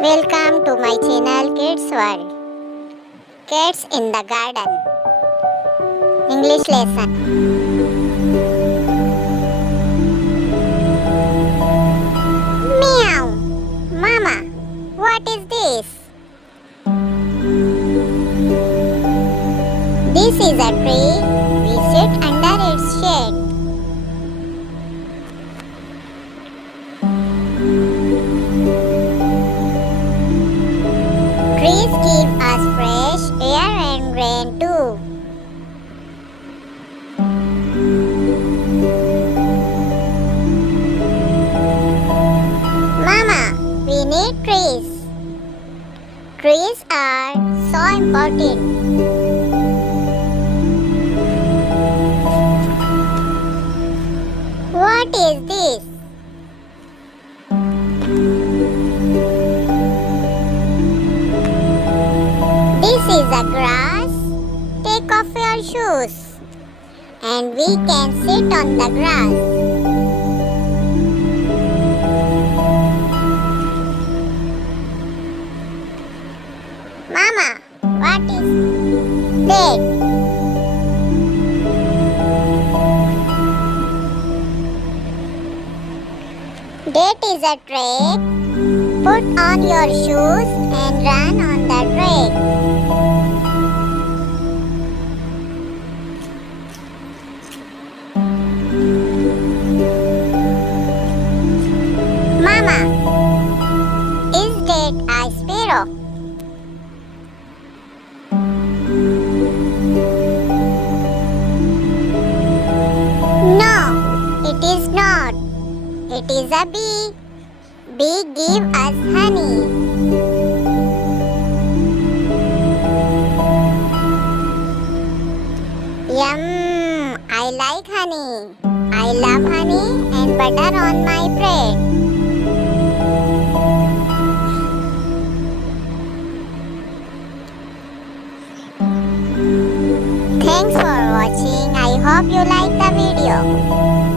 Welcome to my channel Kids World. Cats in the Garden. English lesson. Meow. Mama, what is this? This is a tree. We sit under its shade. Trees give us fresh air and rain too. Mama, we need trees. Trees are so important. What is this? This is a grass. Take off your shoes and we can sit on the grass. Mama, what is that? That is a trek. Put on your shoes and run on the track. Mama, is that a sparrow? No, it is not. It is a bee. Bee give us honey. Yum! I like honey. I love honey and butter on my bread. Thanks for watching. I hope you like the video.